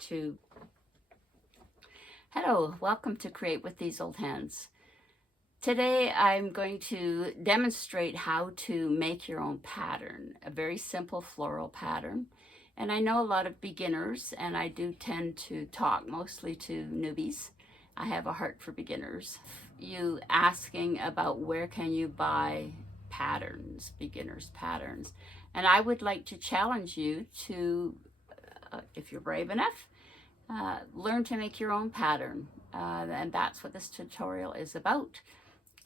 to... Hello, welcome to Create with These Old Hands. Today I'm going to demonstrate how to make your own pattern, a very simple floral pattern. And I know a lot of beginners, and I do tend to talk mostly to newbies. I have a heart for beginners. You asking about where can you buy patterns, beginners patterns. And I would like to challenge you to, if you're brave enough, learn to make your own pattern. And that's what this tutorial is about.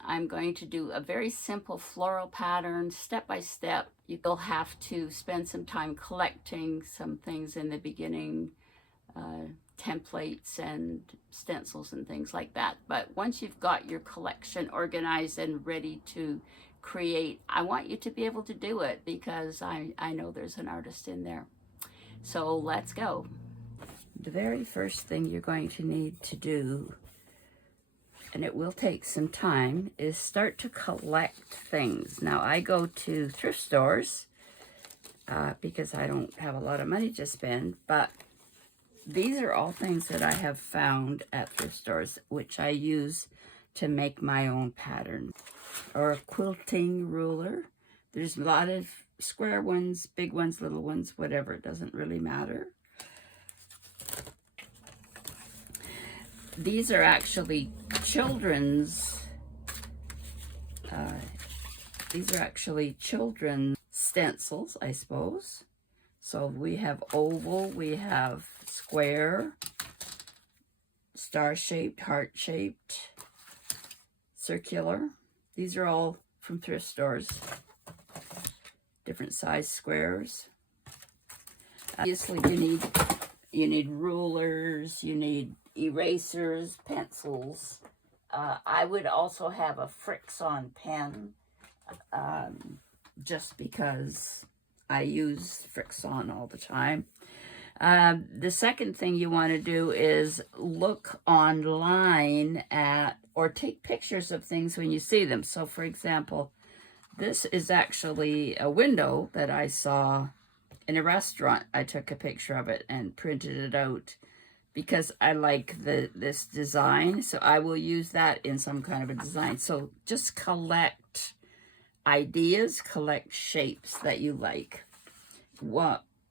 I'm going to do a very simple floral pattern, step by step. You'll have to spend some time collecting some things in the beginning, templates and stencils and things like that. But once you've got your collection organized and ready to create, I want you to be able to do it because I know there's an artist in there. So let's go. The very first thing you're going to need to do, and it will take some time, is start to collect things. Now I go to thrift stores because I don't have a lot of money to spend, but these are all things that I have found at thrift stores, which I use to make my own pattern. Or a quilting ruler. There's a lot of square ones, big ones, little ones, whatever, it doesn't really matter. These are actually children's stencils, I suppose. So we have oval, we have square, star-shaped, heart-shaped, circular. These are all from thrift stores, different size squares. Obviously you need rulers, you need erasers, pencils. I would also have a Fix-On pen, just because I use Fix-On all the time. The second thing you want to do is look online at, or take pictures of things when you see them. So for example, this is actually a window that I saw in a restaurant. I took a picture of it and printed it out because I like this design. So I will use that in some kind of a design. So just collect ideas, collect shapes that you like.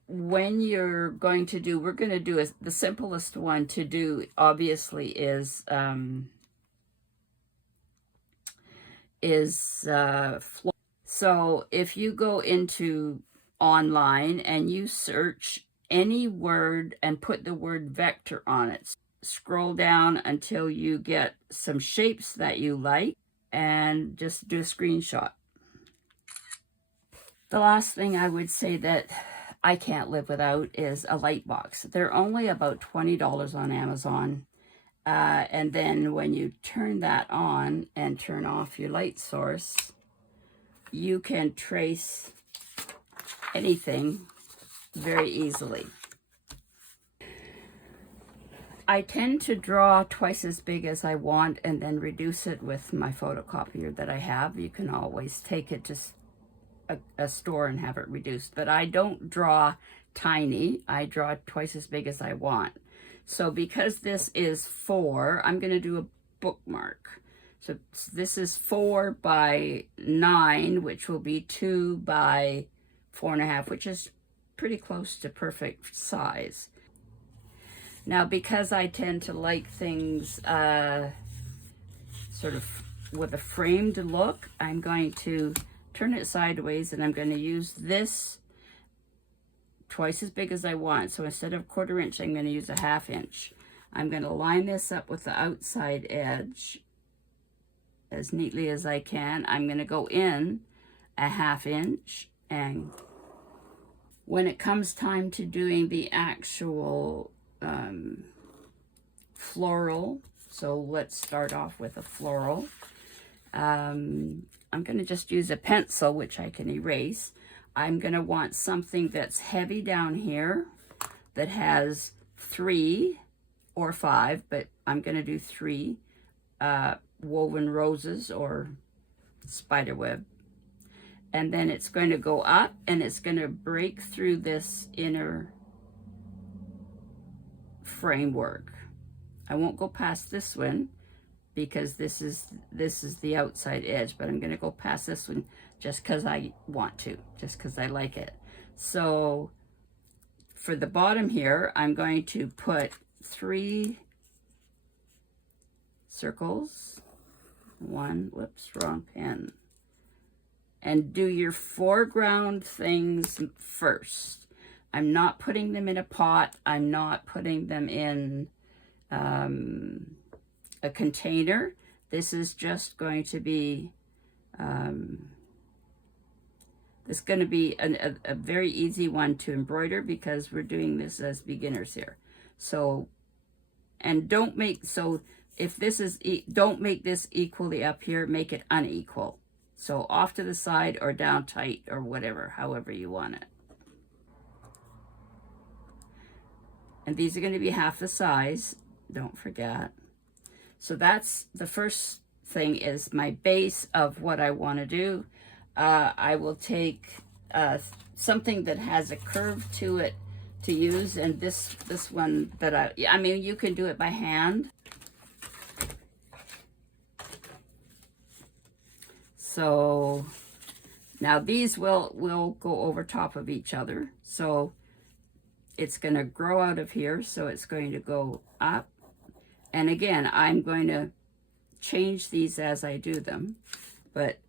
When you're going to do, we're going to do the simplest one to do, obviously, is so if you go into online and you search any word and put the word vector on it, scroll down until you get some shapes that you like and just do a screenshot. The last thing I would say that I can't live without is a light box. They're only about $20 on Amazon. And then when you turn that on and turn off your light source, you can trace anything very easily. I tend to draw twice as big as I want and then reduce it with my photocopier that I have. You can always take it to a store and have it reduced, but I don't draw tiny. I draw twice as big as I want. So because this is 4, I'm going to do a bookmark. So this is 4 by 9, which will be 2 by 4.5, which is pretty close to perfect size. Now, because I tend to like things sort of with a framed look, I'm going to turn it sideways, and I'm going to use this twice as big as I want. So instead of 1/4 inch, I'm going to use a 1/2 inch. I'm going to line this up with the outside edge as neatly as I can. I'm going to go in a 1/2 inch, and when it comes time to doing the actual floral, so let's start off with a floral. I'm going to just use a pencil, which I can erase. I'm going to want something that's heavy down here that has 3 or 5, but I'm going to do 3 woven roses or spider web. And then it's going to go up and it's going to break through this inner framework. I won't go past this one because this is the outside edge, but I'm going to go past this one just because I want to, just because I like it. So for the bottom here, I'm going to put 3 circles. Whoops, wrong pen. And do your foreground things first. I'm not putting them in a pot. I'm not putting them in a container. This is just going to be this is going to be a very easy one to embroider because we're doing this as beginners here. So, and don't make, so if this is, don't make this equally up here, make it unequal. So off to the side or down tight or whatever, however you want it. And these are going to be half the size, don't forget. So that's the first thing, is my base of what I want to do. I will take something that has a curve to it to use, and this one that I mean, you can do it by hand. So now these will go over top of each other. So it's going to grow out of here. So it's going to go up. And again, I'm going to change these as I do them. But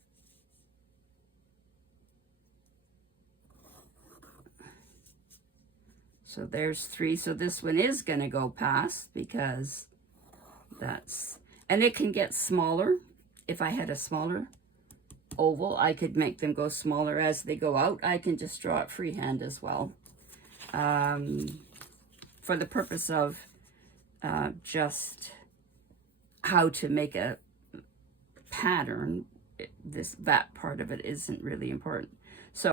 so there's 3. So this one is going to go past because that's, and it can get smaller. If I had a smaller oval, I could make them go smaller as they go out. I can just draw it freehand as well. For the purpose of just how to make a pattern, that part of it isn't really important. So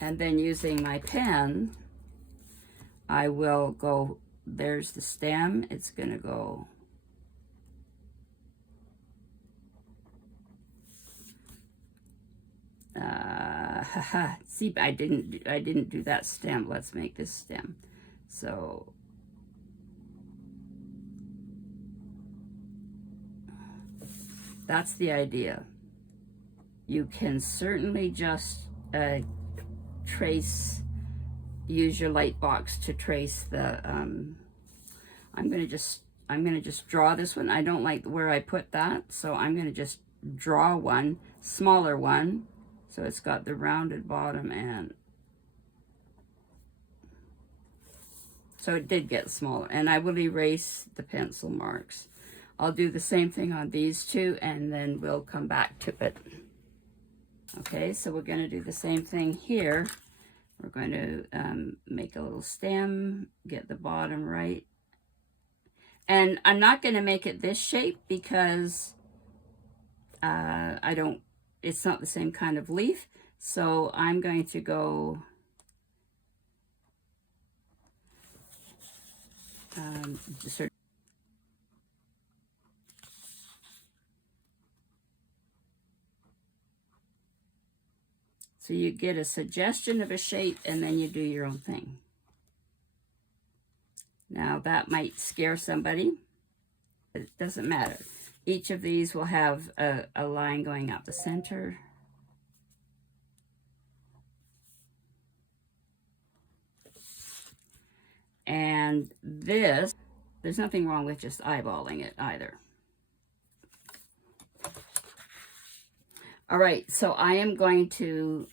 and then using my pen, I will go, there's the stem, it's gonna go see, I didn't do that stem. Let's make this stem. So that's the idea. You can certainly just trace, use your light box to trace the I'm gonna just draw this one. I don't like where I put that, so I'm gonna just draw one smaller one, so it's got the rounded bottom, and so it did get smaller. And I will erase the pencil marks. I'll do the same thing on these two, and then we'll come back to it. Okay, so we're going to do the same thing here. We're going to make a little stem, get the bottom right. And I'm not going to make it this shape because it's not the same kind of leaf. So I'm going to go sort of, so you get a suggestion of a shape and then you do your own thing. Now that might scare somebody. It doesn't matter. Each of these will have a line going up the center. And this, there's nothing wrong with just eyeballing it either. All right, so I am going to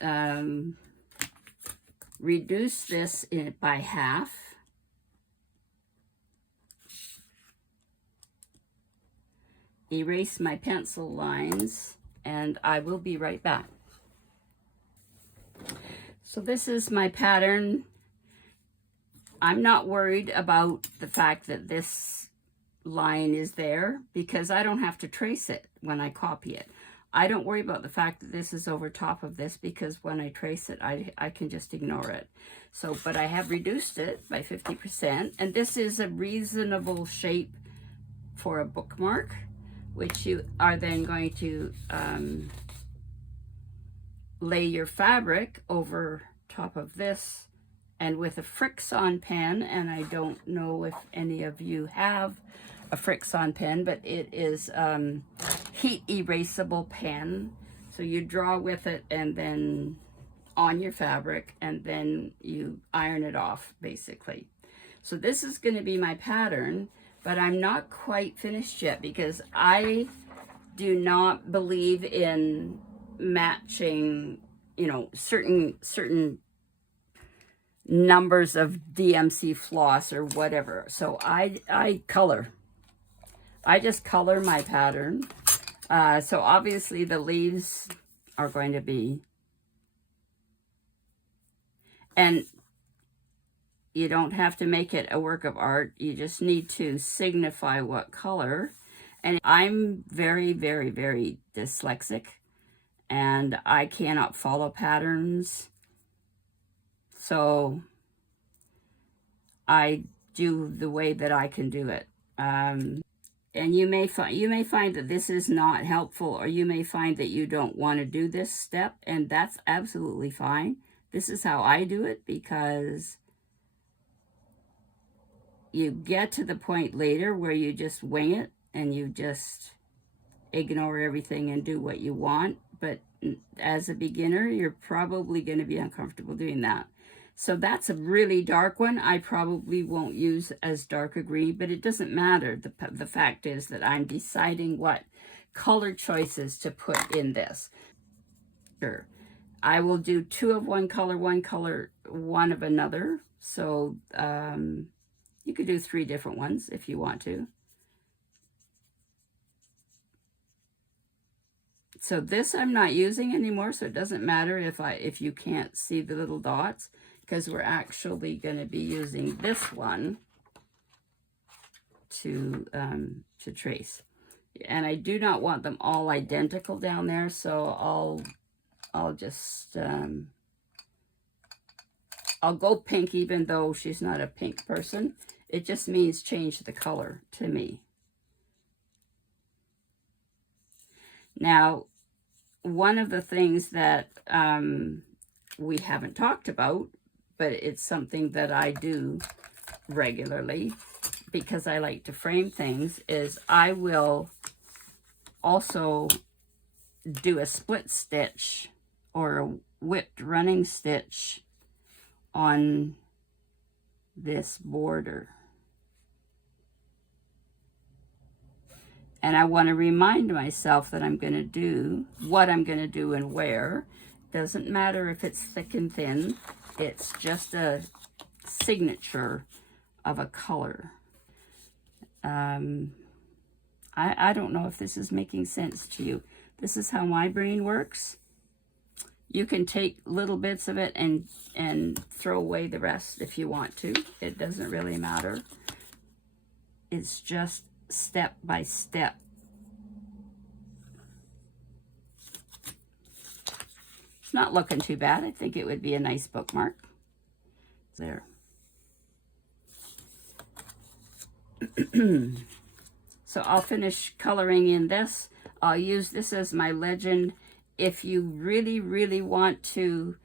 reduce this by half. Erase my pencil lines, and I will be right back. So this is my pattern. I'm not worried about the fact that this line is there because I don't have to trace it when I copy it. I don't worry about the fact that this is over top of this because when I trace it, I can just ignore it. So, but I have reduced it by 50%, and this is a reasonable shape for a bookmark, which you are then going to lay your fabric over top of this, and with a Fix-On pen, and I don't know if any of you have a Fix-On pen, but it is heat erasable pen. So you draw with it and then on your fabric, and then you iron it off basically. So this is going to be my pattern, but I'm not quite finished yet because I do not believe in matching, you know, certain numbers of DMC floss or whatever. So I color. I just color my pattern. So obviously the leaves are going to be, and you don't have to make it a work of art. You just need to signify what color. And I'm very, very, very dyslexic, and I cannot follow patterns. So I do the way that I can do it. And you may find that this is not helpful, or you may find that you don't want to do this step, and that's absolutely fine. This is how I do it, because you get to the point later where you just wing it and you just ignore everything and do what you want. But as a beginner, you're probably going to be uncomfortable doing that. So that's a really dark one. I probably won't use as dark a green, but it doesn't matter. The fact is that I'm deciding what color choices to put in this. Sure, I will do 2 of one color, 1 of another. So you could do 3 different ones if you want to. So this I'm not using anymore, so it doesn't matter if you can't see the little dots, because we're actually going to be using this one to trace. And I do not want them all identical down there, so I'll just I'll go pink, even though she's not a pink person. It just means change the color to me. Now, one of the things that we haven't talked about, but it's something that I do regularly because I like to frame things, is I will also do a split stitch or a whipped running stitch on this border. And I want to remind myself that I'm going to do what I'm going to do and where. Doesn't matter if it's thick and thin. It's just a signature of a color. I don't know if this is making sense to you. This is how my brain works. You can take little bits of it and throw away the rest if you want to. It doesn't really matter. It's just step by step. It's not looking too bad. I think it would be a nice bookmark. There. So I'll finish coloring in this. I'll use this as my legend. If you really, really want to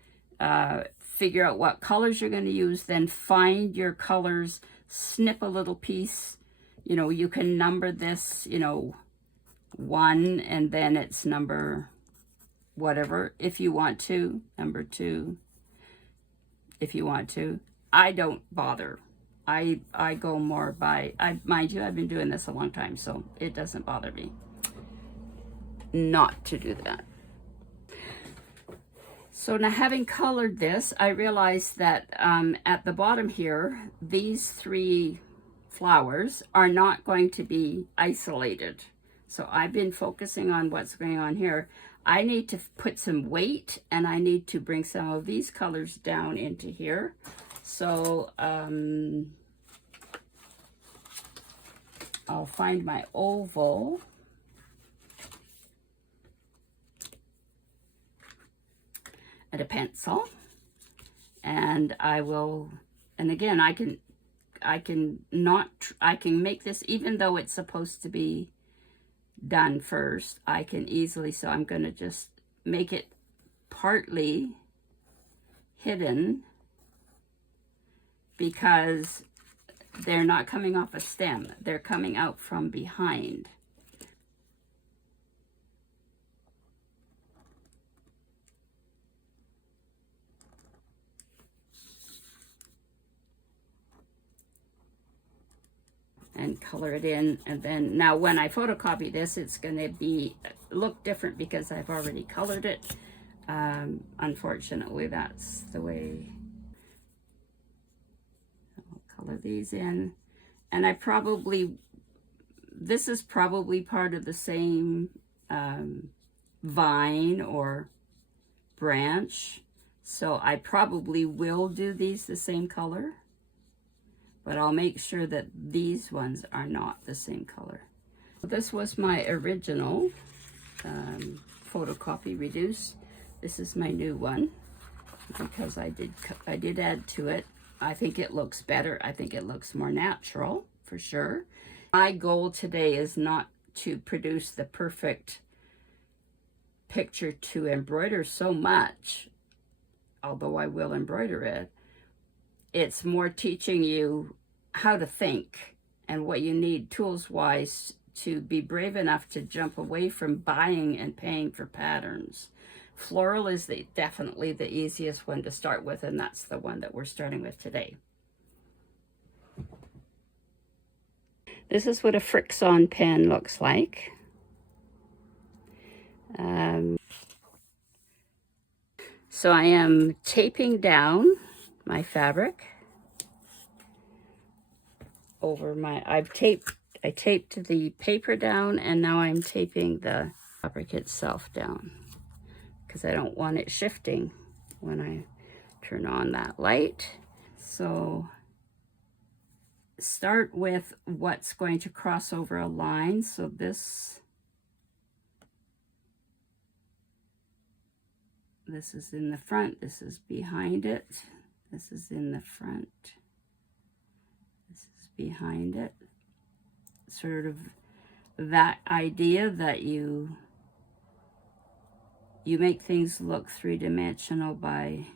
figure out what colors you're going to use, then find your colors, snip a little piece. You know, you can number this, you know, 1, and then it's number whatever, if you want to, number 2, if you want to. I don't bother. I go more by, mind you, I've been doing this a long time, so it doesn't bother me not to do that. So now, having colored this, I realized that at the bottom here, these 3 flowers are not going to be isolated. So I've been focusing on what's going on here. I need to put some weight, and I need to bring some of these colors down into here. So I'll find my oval. And a pencil. And I will, and again, I can make this, even though it's supposed to be done first, I can easily, so I'm going to just make it partly hidden because they're not coming off a stem. They're coming out from behind. And color it in, and then now when I photocopy this, it's going to look different because I've already colored it. Unfortunately, that's the way. I'll color these in, and this is probably part of the same vine or branch, so I probably will do these the same color. But I'll make sure that these ones are not the same color. This was my original photocopy reduce. This is my new one because I did add to it. I think it looks better. I think it looks more natural for sure. My goal today is not to produce the perfect picture to embroider so much, although I will embroider it. It's more teaching you how to think and what you need tools-wise to be brave enough to jump away from buying and paying for patterns. Floral is definitely the easiest one to start with, and that's the one that we're starting with today. This is what a Friction pen looks like. So I am taping down my fabric over I taped the paper down, and now I'm taping the fabric itself down because I don't want it shifting when I turn on that light. So start with what's going to cross over a line. So this is in the front, this is behind it, this is in the front, this is behind it. Sort of that idea that you make things look three-dimensional by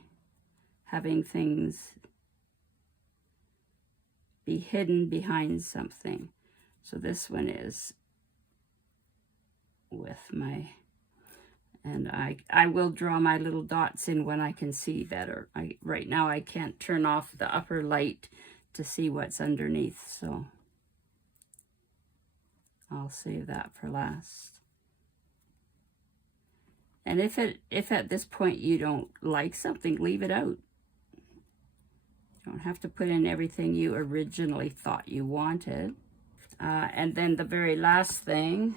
having things be hidden behind something. So this one is with my, and I will draw my little dots in when I can see better. Right now I can't turn off the upper light to see what's underneath, so I'll save that for last. And if at this point you don't like something, leave it out. You don't have to put in everything you originally thought you wanted. And then the very last thing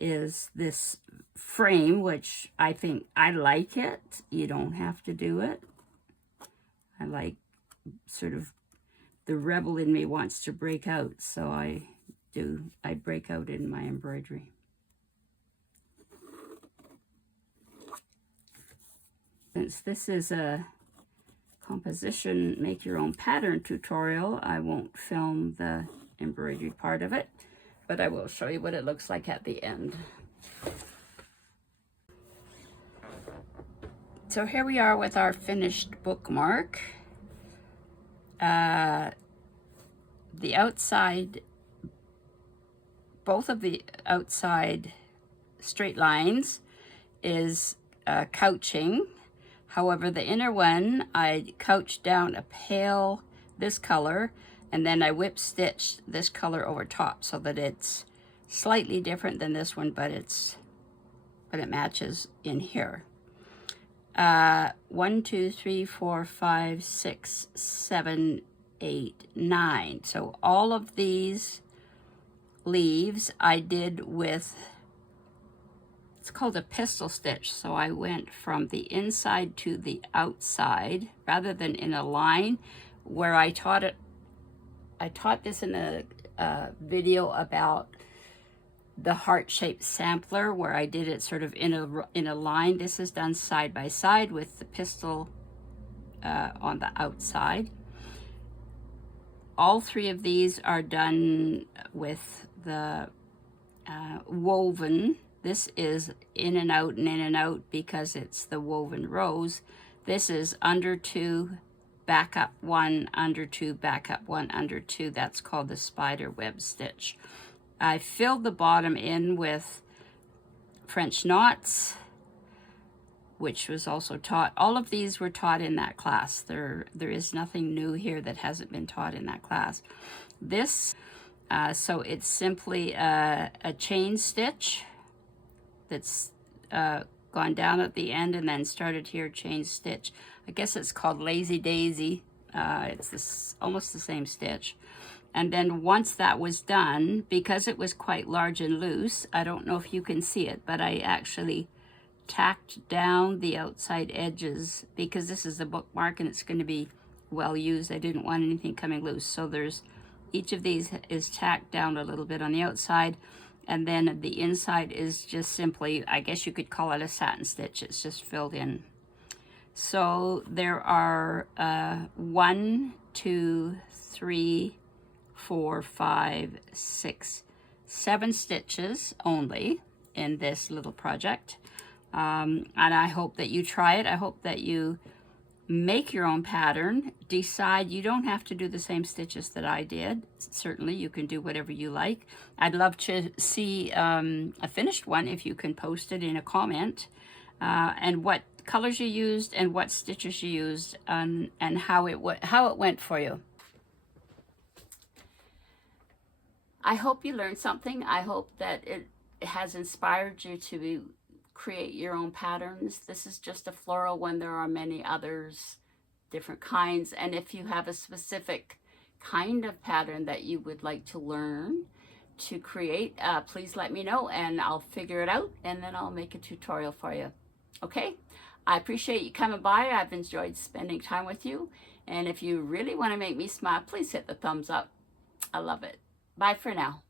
is this frame, which I think I like it. You don't have to do it. I like sort of, the rebel in me wants to break out, so I break out in my embroidery. Since this is a composition make your own pattern tutorial, I won't film the embroidery part of it, but I will show you what it looks like at the end. So here we are with our finished bookmark. The outside, both of the outside straight lines is couching. However, the inner one, I couched down a pale, this color, and then I whip stitched this color over top so that it's slightly different than this one, but it matches in here. 1, 2, 3, 4, 5, 6, 7, 8, 9. So all of these leaves I did with, it's called a pistol stitch. So I went from the inside to the outside rather than in a line where I taught it. I taught this in a video about the heart-shaped sampler where I did it sort of in a line. This is done side by side with the pistol on the outside. All three of these are done with the woven This is in and out and in and out because it's the woven rows. This is under 2, back up 1, under 2, back up 1, under 2. That's called the spider web stitch. I filled the bottom in with French knots, which was also taught. All of these were taught in that class. There is nothing new here that hasn't been taught in that class. This, so it's simply a chain stitch that's gone down at the end and then started here, chain stitch. I guess it's called Lazy Daisy. It's almost the same stitch. And then once that was done, because it was quite large and loose, I don't know if you can see it, but I actually tacked down the outside edges because this is the bookmark and it's going to be well used. I didn't want anything coming loose. So there's, each of these is tacked down a little bit on the outside. And then the inside is just simply, I guess you could call it a satin stitch. It's just filled in. So there are 1, 2, 3, 4, 5, 6, 7 stitches only in this little project. And I hope that you try it. I hope that you make your own pattern. Decide, you don't have to do the same stitches that I did. Certainly you can do whatever you like. I'd love to see a finished one if you can post it in a comment, and what colors you used and what stitches you used, and how it went for you. I hope you learned something. I hope that it has inspired you to create your own patterns. This is just a floral one. There are many others, different kinds. And if you have a specific kind of pattern that you would like to learn to create, please let me know and I'll figure it out and then I'll make a tutorial for you. Okay? I appreciate you coming by. I've enjoyed spending time with you. And if you really want to make me smile, please hit the thumbs up. I love it. Bye for now.